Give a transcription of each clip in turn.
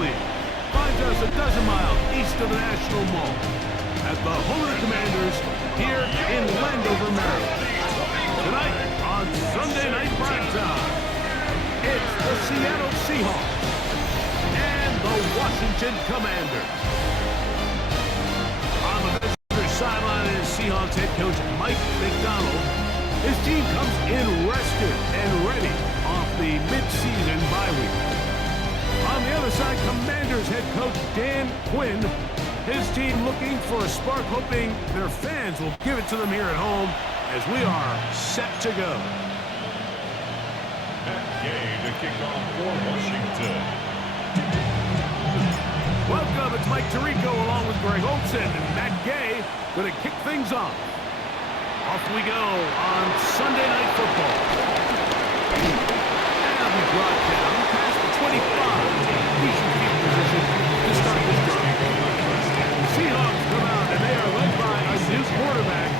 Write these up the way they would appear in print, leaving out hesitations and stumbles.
League finds us a dozen miles east of the National Mall at the home of the Commanders here in Landover, Maryland. Tonight on Sunday Night Primetime, it's the Seattle Seahawks and the Washington Commanders. On the visitor sideline is Seahawks head coach Mike McDonald. His team comes in rested and ready off the mid-season bye week. On the other side, Commanders head coach Dan Quinn. His team looking for a spark, hoping their fans will give it to them here at home as we are set to go. That game to kick off for Washington. Welcome, it's Mike Tirico along with Greg Olsen and Matt Gay going to kick things off. Off we go on Sunday Night Football. And they'll be brought down past the 25. He's in field position to start this drive. The Seahawks come out and they are led by a new quarterback,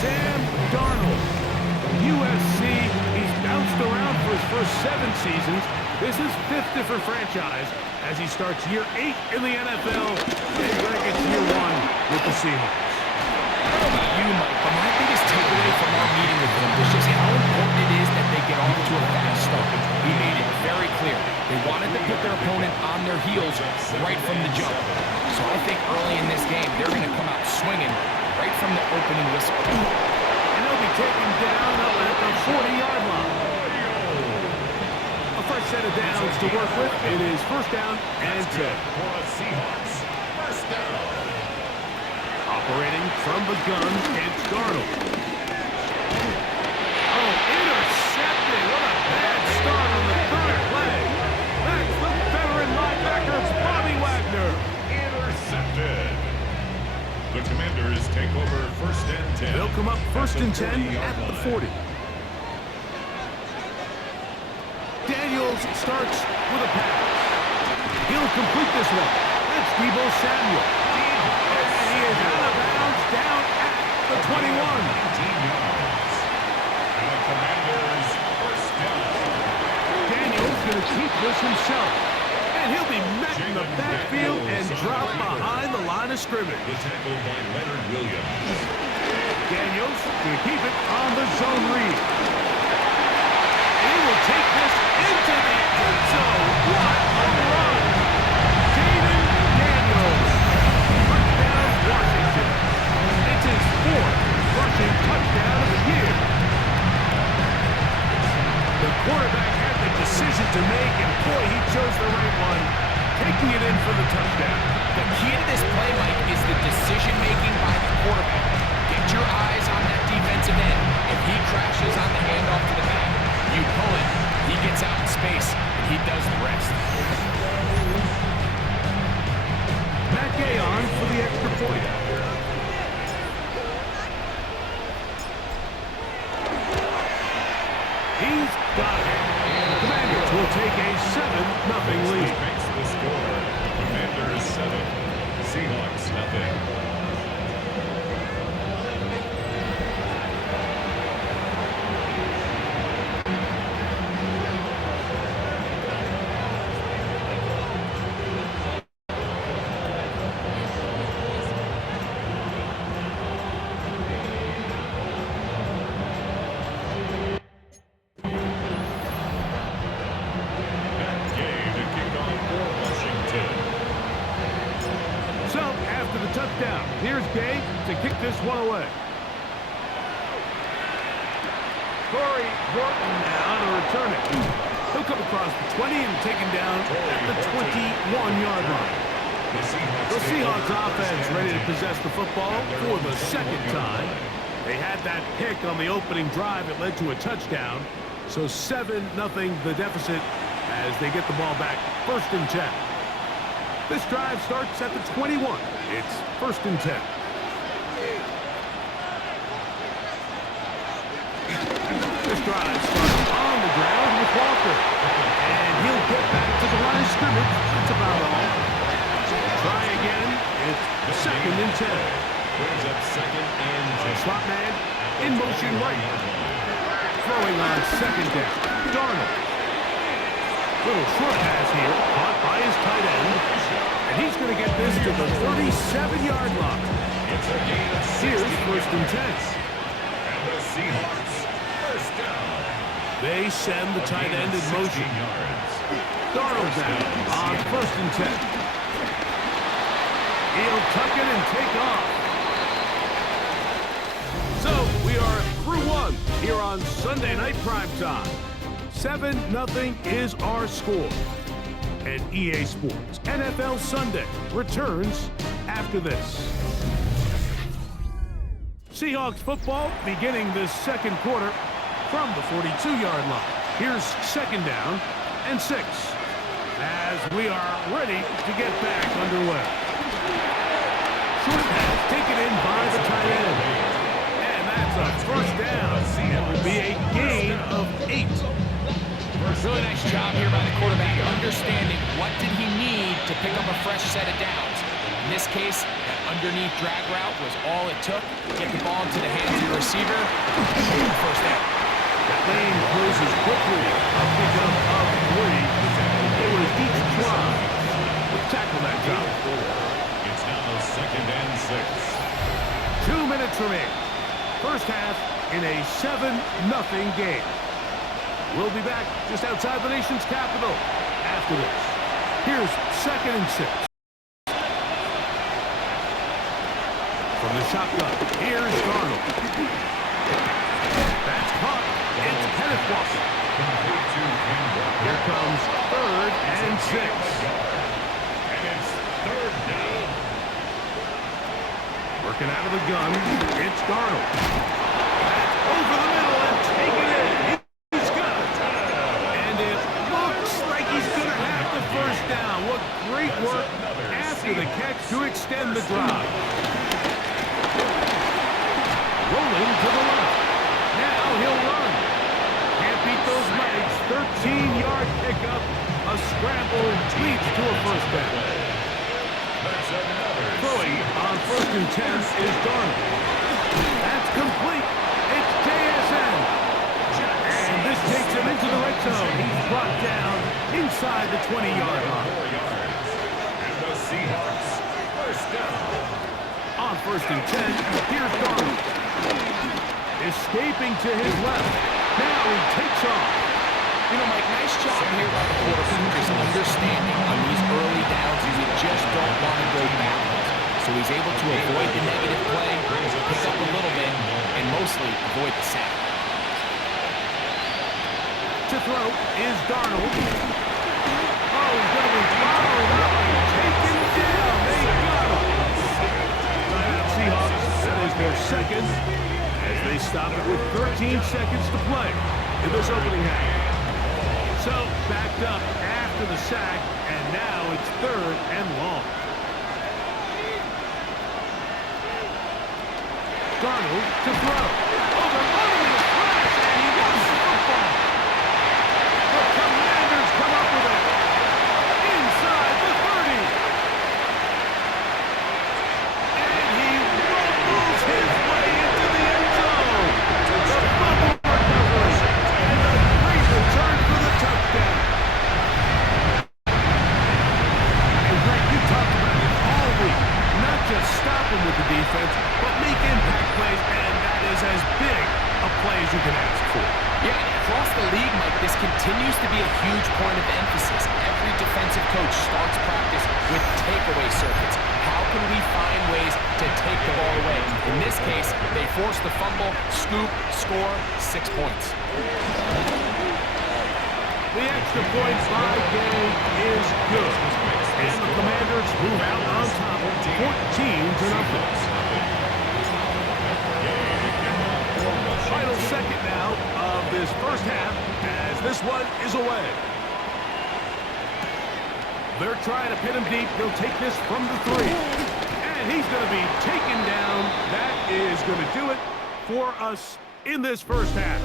Sam Darnold. USC, he's bounced around for his first 7 seasons. This is 5th different franchise as he starts year 8 in the NFL. And Greg, it's year 1 with the Seahawks. I don't know about you, Mike, but my biggest takeaway from our meeting with him was just how important it is that they get off to a fast start. He made it very clear. They wanted to put their opponent on their heels right from the jump. So I think early in this game, they're going to come out swinging right from the opening whistle. And they'll be taken down up at the 40-yard line. A fresh set of downs to work with. It is first down and 10. For the Seahawks, first down. Operating from the gun, it's Darnold. Oh, intercepted. What a bad start on the third play. That's the veteran linebacker, Bobby Wagner. Intercepted. The Commanders take over first and 10. They'll come up first and 10 at the 40. Daniels starts with a pass. He'll complete this one. That's Deebo Samuel. And he is out of bounds down at the 21. 19 yards. And the Commanders first down. Daniels going to keep this himself. And he'll be met in the backfield and dropped behind the line of scrimmage. The tackle by Leonard Williams. Daniels going to keep it on the zone read. And he will take this into the end zone. What a run! Jaden Daniels. Touchdown, Washington. It's his 4th rushing touchdown of the year. The quarterback had the decision to make, and boy, he chose the right one, taking it in for the touchdown. The key to this play, Mike, is the decision-making by the quarterback. Get your eyes on that defensive end. If he crashes on the handoff to the back, you pull it, he gets out in space, and he does the rest. Matt Gay on for the extra point. He's got it. The Commanders will take a 7-0 lead. Makes the score. Commanders 7. Seahawks nothing. Touchdown. Here's Gay to kick this one away. Corey Horton now to return it. He'll come across the 20 and taken down at the 21-yard line. The Seahawks offense ready to possess the football for the 2nd time. They had that pick on the opening drive. It led to a touchdown. So 7-0 the deficit as they get the ball back first and 10. This drive starts at the 21. It's first and 10. This drive starts on the ground with Walker. And he'll get back to the line of scrimmage. That's about all. Try again. It's second and 10. Brings up second and 10. Slot man in motion right. Throwing on second down. Darnold. Little short pass here. Caught by his tight end. And he's going to get this to the 37-yard line. It's a gain of 6 Here's first and 10. And the Seahawks first down. They send the tight end in motion. Yards. Darnold down on first and 10. He'll tuck it and take off. So we are through one here on Sunday Night Primetime. 7-0 is our score. And EA Sports NFL Sunday returns after this. Seahawks football beginning this second quarter from the 42-yard line. Here's second down and 6 as we are ready to get back underway. Short pass taken in by the tight end. And that's a first down. It will be a gain of 8. Really nice job here by the quarterback, understanding what did he need to pick up a fresh set of downs. In this case, that underneath drag route was all it took to get the ball into the hands of your receiver. First down. That lane closes quickly. A pickup of 3. It was each try to tackle that job. It's now second and 6. 2 minutes remaining. First half in a 7-0 game. We'll be back just outside the nation's capital after this. Here's second and 6. From the shotgun, here's Darnold. That's caught. It's Kenneth Walker. Here comes third and 6. And it's third down. Working out of the gun, it's Darnold. That's over the middle and taken in. He's got it. And it looks like he's going to have the first down. What great work after the catch to extend the drive. Rolling to the left. Now he'll run. Can't beat those legs. 13-yard pickup. A scramble leads to a first down. Throwing on first and 10 is Darnold. That's complete. It's JSN. And this takes him into the red zone. He's brought down inside the 20-yard line. And the Seahawks first down. On first and 10, here's Darnold. Escaping to his left. Now he takes off. You know, Mike, nice job here by the quarterback, just understanding on these early downs is you just don't want to go backwards. So he's able to avoid the negative play, pick up a little bit, and mostly avoid the sack. To throw is Darnold. Oh, he's going to be followed up and taken down. They got him. Timeout Seahawks. That is their second as they stop it with 13 seconds to play in this opening half. So, backed up after the sack, and now it's third and long. Darnold to throw. Over in the flash, and he gets the football. The Commanders come up with it. Inside the 30. And he rumbles his way into the end zone. The fumble recovery. And a great return for the touchdown. And Greg, you talked about it all week. Not just stopping with the defense, but make impact plays, and that is as big a play as you can ask for. Yeah, and across the league, Mike, this continues to be a huge point of emphasis. Every defensive coach starts practice with takeaway circuits. How can we find ways to take the ball away? In this case, they forced the fumble, scoop, score, 6 points. The extra point by Gay is good. And the Commanders move out on top 14-0. Final second now of this first half as this one is away. They're trying to pin him deep. They'll take this from the 3. And he's going to be taken down. That is going to do it for us in this first half.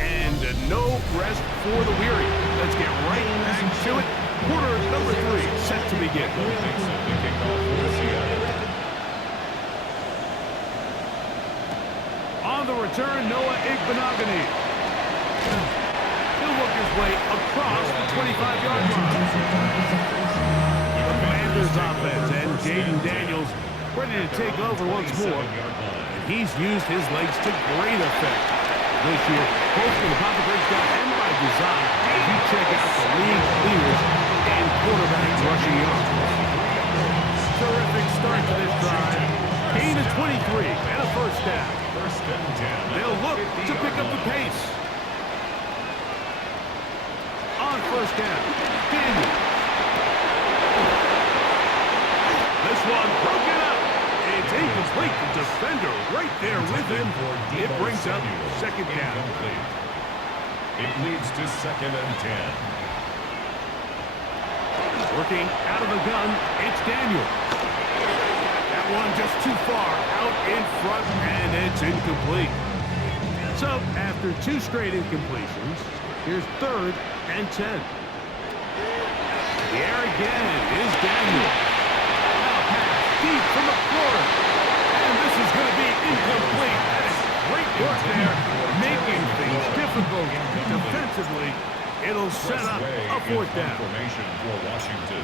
And no rest for the weary. Let's get right back to it. Quarter number 3 set to begin. On the return, Noah Igbenogany. He'll work his way across the 25-yard line. Seahawks offense, and Jaden Daniels ready to take over once more. And he's used his legs to great effect this year, both for the Papa breakdown and by design, as you check out the league leaders and quarterback rushing yards. Terrific start to this drive. Gain of 23 and a first down. They'll look to pick up the pace. On first down, Daniel. This one broken up. It's incomplete. The defender right there with him. It brings up second down. It leads to 2nd and 10. Working out of the gun, it's Daniel. That one just too far out in front, and it's incomplete. So, after 2 straight incompletions, here's 3rd and 10. The air again is Daniel. Now pass deep from the corner. And this is going to be incomplete. That is great work there, making things difficult defensively. It'll set up a 4th down. Formation for Washington.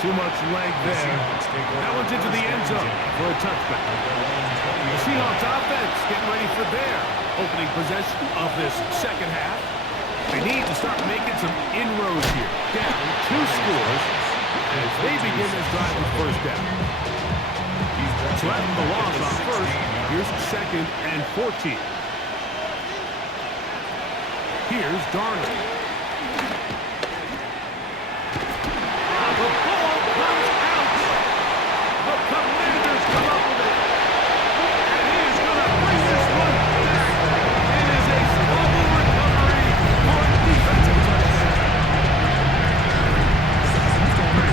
Too much leg there. That one's into the end zone for a touchback. The Seahawks offense getting ready for their opening possession of this second half. They need to start making some inroads here. Down 2 scores as they begin this drive with first down. So after the loss on first, here's 2nd and 14. Here's Darnold. The ball comes out. The Commanders come up with it. And he is going to bring this one back. It is a fumble recovery for a defensive touchdown.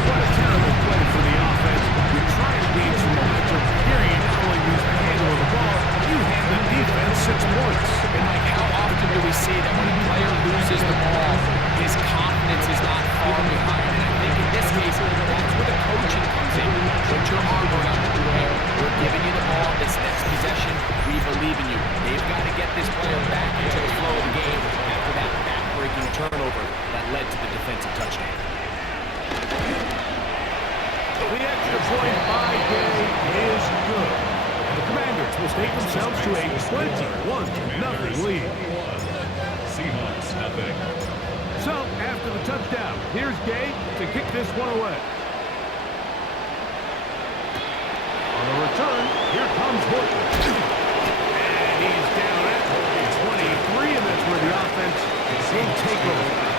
What a terrible play for the offense. You're trying to gain some momentum. Here you not only lose the handle of the ball, you hand the defense 6 points. And like, how often do we see that when a player loses the ball, his confidence is not far behind? And I think in this case, that's where the coaching comes in. Put your arm around it. Hey, we're giving you the ball this next possession. We believe in you. They've got to get this player back into the flow of the game after that back-breaking turnover that led to the defensive touchdown. The extra point by Gay is good. The Commanders will take themselves to a 21-0 lead. Seahawks, nothing. So, after the touchdown, here's Gay to kick this one away. On the return, here comes Horton. And he's down at 23, and that's where the offense will take over.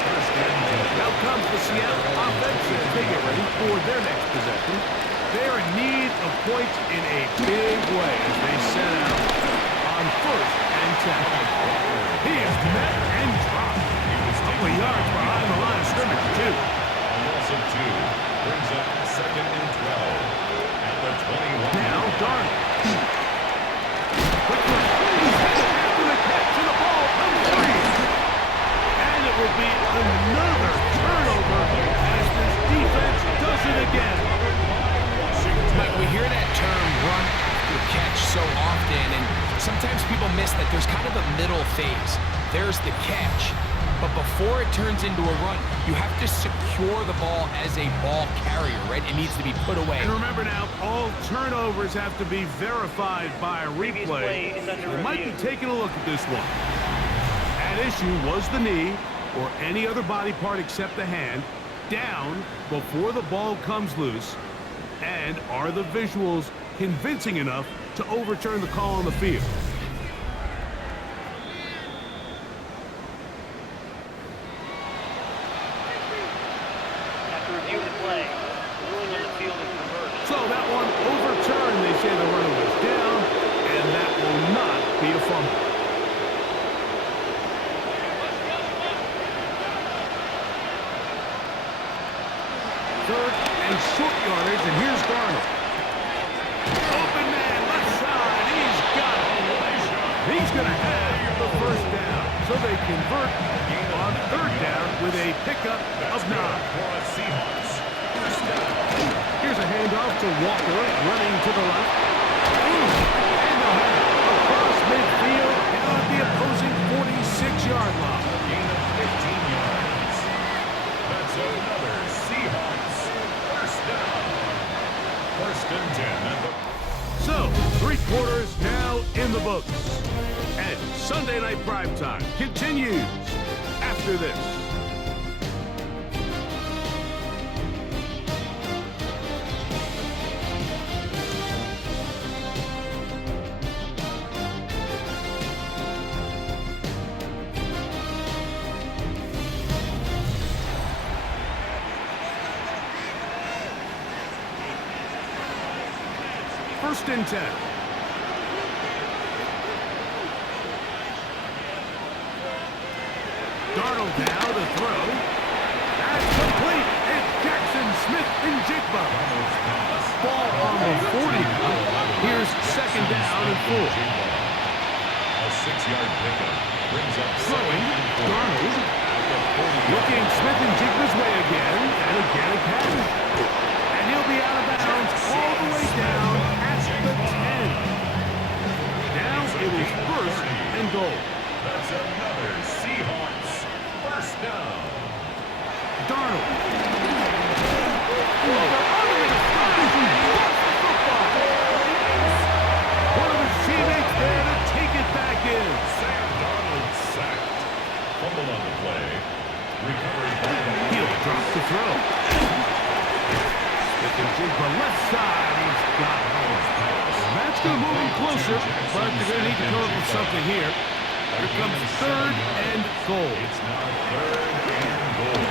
Now comes the Seattle offense as they get ready for their next possession. They are in need of points in a big way as they set out on 1st and 10. He is met and dropped. A couple of yards behind the line of scrimmage, too. A loss of 2 brings up 2nd and 12 at the 21. Now Darnold. Quickly, he's headed after the catch, and the ball comes free. And it will be another turnover as this defense does it again. Mike, we hear that term run after catch so often, and sometimes people miss that there's kind of a middle phase. There's the catch, but before it turns into a run, you have to secure the ball as a ball carrier, right? It needs to be put away. And remember now, all turnovers have to be verified by a replay. We might be taking a look at this one. At issue was the knee, or any other body part except the hand, down before the ball comes loose. And are the visuals convincing enough to overturn the call on the field? After reviewing the play, ruling on the field is reversed. So that one overturned. They say the runner was down, and that will not be a fumble. Third and short yardage, and here's Darnold. Open man, left side, he's got it. He's going to have the first down. So they convert on 3rd down with a pickup of 9. Here's a handoff to Walker, running to the left. And they'll have it across midfield and on the opposing 46-yard line. quarters now in the books. And Sunday Night Primetime continues after this. First and 10. Darnold now to throw. That's complete. It's Jackson Smith and Jigba. Ball on the 40. Here's second down and 4. A 6-yard pickup brings up Throwing. Darnold. Looking Smith and Jigba's way again. And again a catch. And he'll be out of bounds all the way down at the 10. Now it is first and goal. That's another Seahawks first down. Darnold. Well, they're honoring the flag. He lost the football. One of his teammates there to take it back in. Sam Darnold sacked. Fumble on the play. Recovered by the He'll drop to throw. Smith and Jigba left side. He's got it. That's going to move him closer, but they're going to need to come up with something here. Here comes third and goal. It's now third and goal.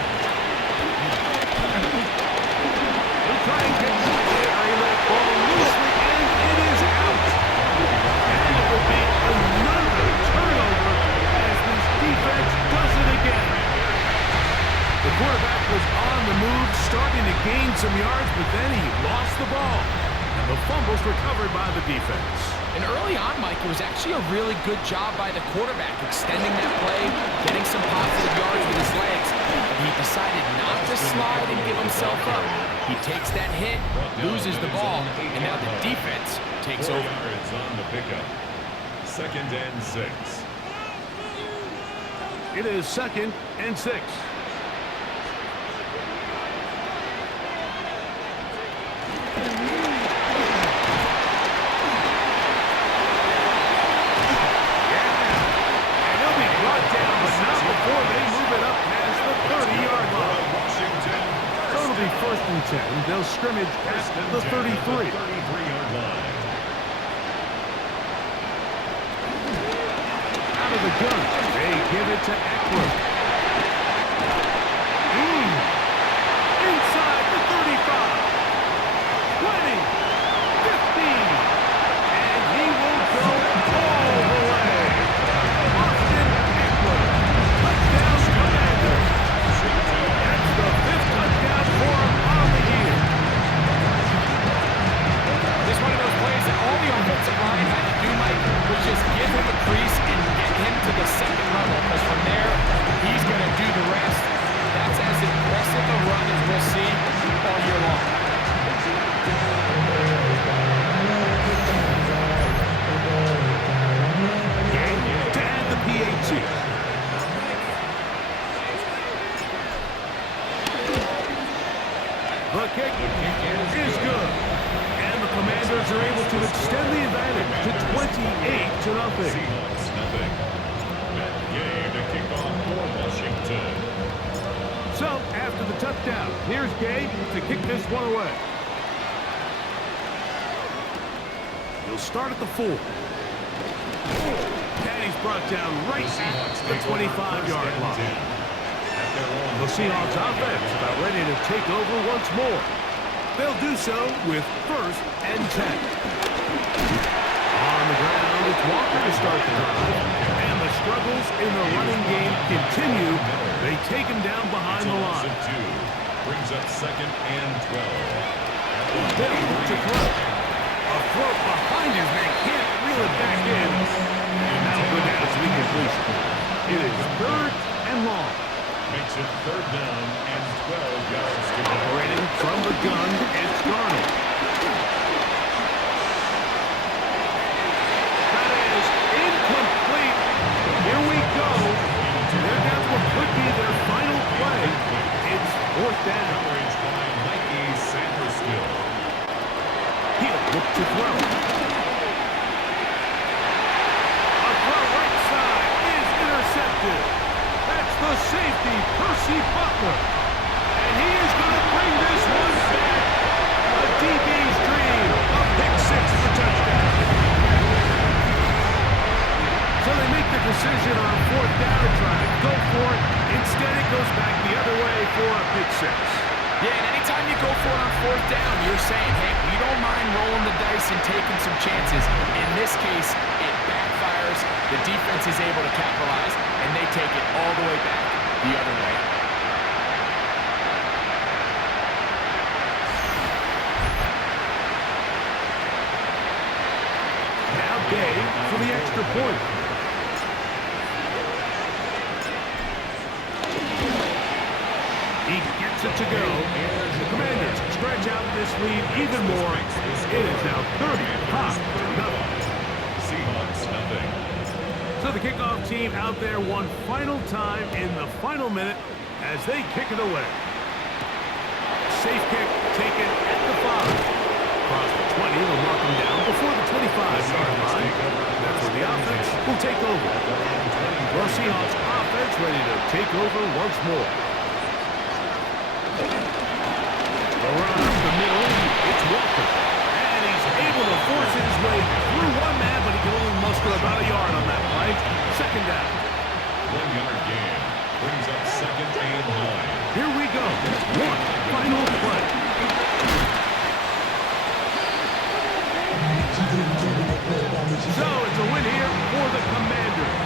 He'll try and get the carry that ball loosely, and it is out. And it will be another turnover as this defense does it again. The quarterback was on the move, starting to gain some yards, but then he lost the ball. And the fumble's recovered by the defense. And early on, Mike, it was actually a really good job by the quarterback, extending that play, getting some positive yards with his legs. But he decided not to slide and give himself up. He takes that hit, loses the ball, and now the defense takes 4 over. yards on the pickup. Second and 6. It is second and 6. First and 10. They'll scrimmage at the 33. 33-yard line. Out of the gun. They give it to Eckler. Inside the 35. 20. 15. And he will go all the way. Austin Eckler. Touchdown Commander. That's the 5th touchdown for him on the year. This is one of those plays that all the offensive line had to do, Mike, was just give him a crease and get him to the second level, because from there, he's going to do the rest. That's as impressive a run as we'll see all year long. To add the PAT. The kick is good. And the Commanders are able to extend the advantage to 28-0. Seahawks nothing. That game to kick off for Washington. So, after the touchdown, here's Gabe to kick this one away. He'll start at the 4. And he's brought down right at the 25-yard line. The Seahawks offense about ready to take over once more. They'll do so with first and 10. On the ground, it's Walker to start the drive. And the struggles in the running game continue. They take him down behind the line. Brings up second and 12. Then to throw. A throw behind his man, can't reel it back in. And that'll go down to incompletion. It is third and long. Makes it third down and 12 yards to go. Operating from the gun, it's Darnold. That is incomplete. Here we go. They're down to what could be their final play. It's fourth down. Coverage by Mikey Sanderskill. He'll look to throw. Jesse Butler. And he is going to bring this one back. A DB's dream. A pick six for touchdown. So they make the decision on fourth down and try to go for it. Instead, it goes back the other way for a pick six. Yeah, and anytime you go for it on fourth down, you're saying, hey, we don't mind rolling the dice and taking some chances. In this case, it backfires. The defense is able to capitalize, and they take it all the way back the other way. Now Gay for the extra point. He gets it to go. The Commanders stretch out this lead even more. It is now 30-0. Seahawks, nothing. So the kickoff team out there one final time in the final minute as they kick it away. Safe kick taken at the 5. Across the 20, they'll mark him down before the 25-yard line. That's where the offense will take over. Well, Seahawks offense ready to take over once more. Around the middle, it's Walker. And he's able to force his way through one man, but he can only muster about a yard on that play. Second down. 1 yard gain. Brings up second and 9. Here we go. One final play. So it's a win here for the Commanders.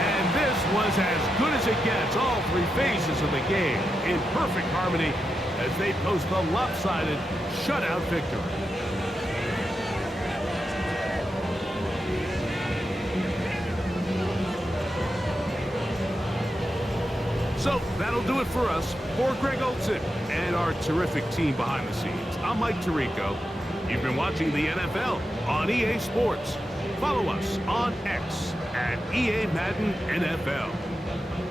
And this was as good as it gets. All three phases of the game in perfect harmony as they post a lopsided shutout victory. So that'll do it for us. For Greg Olson and our terrific team behind the scenes, I'm Mike Tirico. You've been watching the NFL on EA Sports. Follow us on X at EA Madden NFL.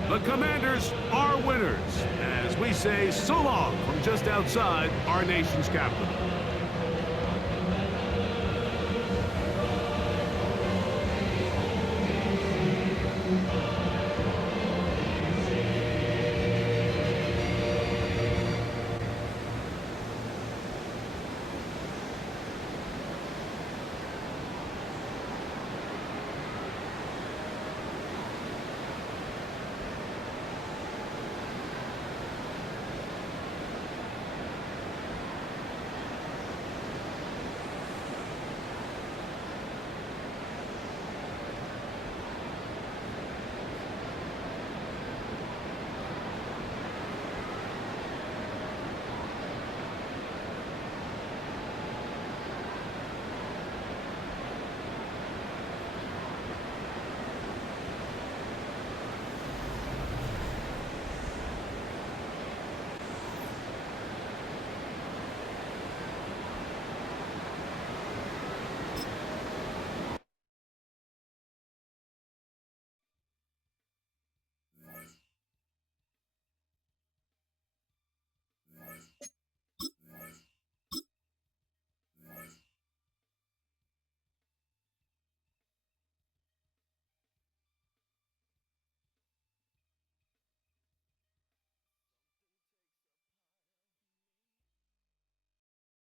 The Commanders are winners, as we say so long from just outside our nation's capital.